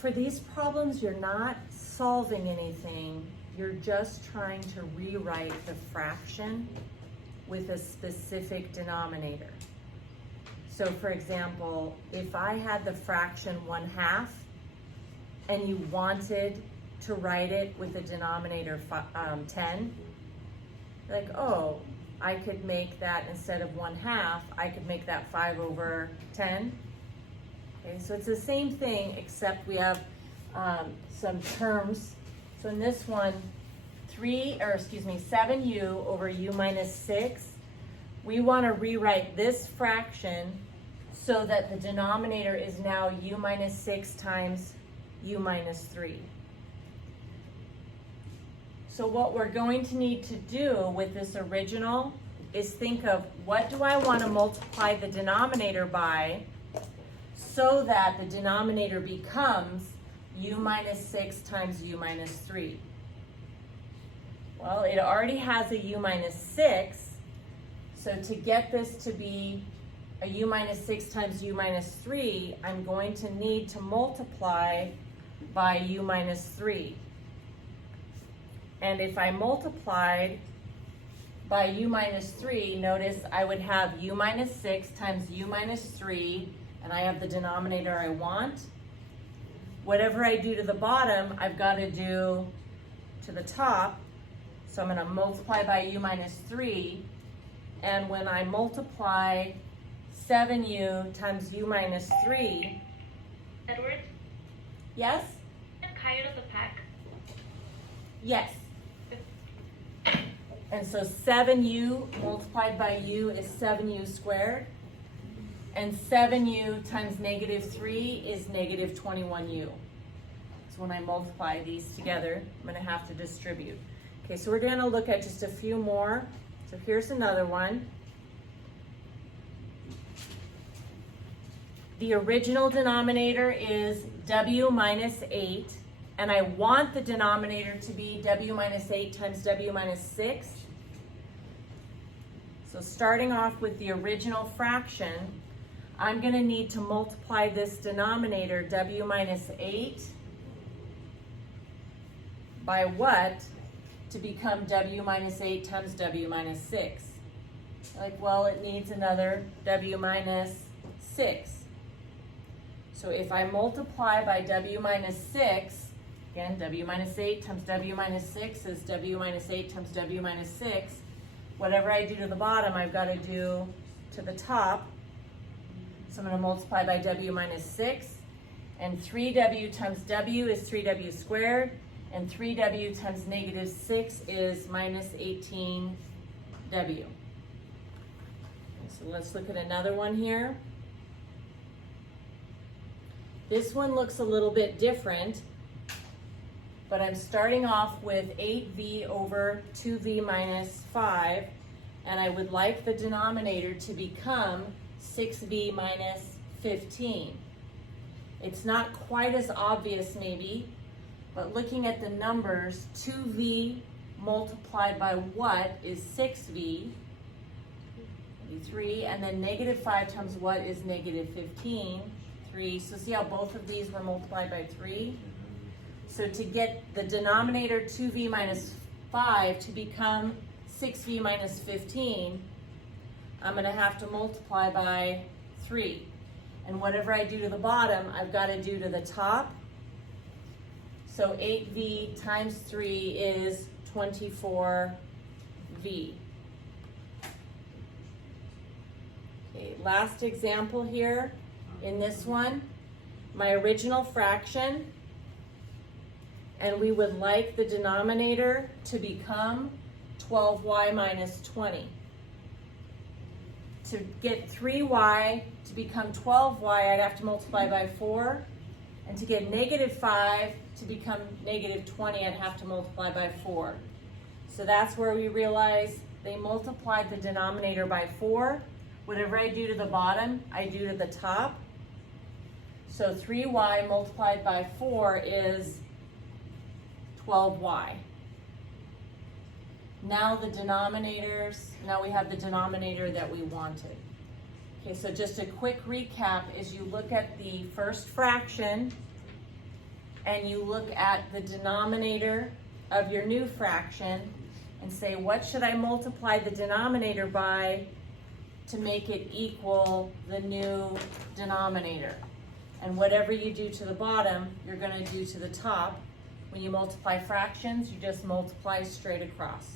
For these problems, you're not solving anything. You're just trying to rewrite the fraction with a specific denominator. So for example, if I had the fraction 1/2 and you wanted to write it with a denominator 10, like, oh, I could make that instead of 1/2, I could make that 5/10. Okay, so it's the same thing, except we have some terms. So in this one, 7u over u minus 6, we want to rewrite this fraction so that the denominator is now u minus 6 times u minus 3. So what we're going to need to do with this original is think of what do I want to multiply the denominator by so that the denominator becomes u minus 6 times u minus 3. Well, it already has a u minus 6, so to get this to be a u minus 6 times u minus 3, I'm going to need to multiply by u minus 3. And if I multiplied by u minus 3, notice I would have u minus 6 times u minus 3, and I have the denominator I want. Whatever I do to the bottom, I've got to do to the top. So I'm going to multiply by u minus 3, and when I multiply 7u times u minus 3. Edward? Yes? Kai out of the pack? Yes. And so 7u multiplied by u is 7u squared. And 7u times negative 3 is negative 21u. So when I multiply these together, I'm going to have to distribute. Okay, so we're going to look at just a few more. So here's another one. The original denominator is w minus 8, and I want the denominator to be w minus 8 times w minus 6. So starting off with the original fraction, I'm going to need to multiply this denominator, w minus 8, by what to become w minus 8 times w minus 6? Like, well, it needs another w minus 6. So if I multiply by w minus 6, again, w minus 8 times w minus 6 is w minus 8 times w minus 6. Whatever I do to the bottom, I've got to do to the top. So I'm going to multiply by w minus 6, and 3w times w is 3w squared, and 3w times negative 6 is minus 18w. So let's look at another one here. This one looks a little bit different, but I'm starting off with 8v over 2v minus 5, and I would like the denominator to become 6v minus 15. It's not quite as obvious maybe, but looking at the numbers, 2v multiplied by what is 6v, 3, and then negative 5 times what is negative 15, 3. So see how both of these were multiplied by 3? So to get the denominator 2v minus 5 to become 6v minus 15, I'm going to have to multiply by 3. And whatever I do to the bottom, I've got to do to the top. So 8v times 3 is 24v. Okay, last example here in this one, my original fraction, and we would like the denominator to become 12y minus 20. To get 3y to become 12y, I'd have to multiply by 4. And to get negative 5 to become negative 20, I'd have to multiply by 4. So that's where we realize they multiplied the denominator by 4. Whatever I do to the bottom, I do to the top. So 3y multiplied by 4 is 12y. Now the denominators, now we have the denominator that we wanted. Okay, so just a quick recap is you look at the first fraction and you look at the denominator of your new fraction and say, what should I multiply the denominator by to make it equal the new denominator? And whatever you do to the bottom, you're going to do to the top. When you multiply fractions, you just multiply straight across.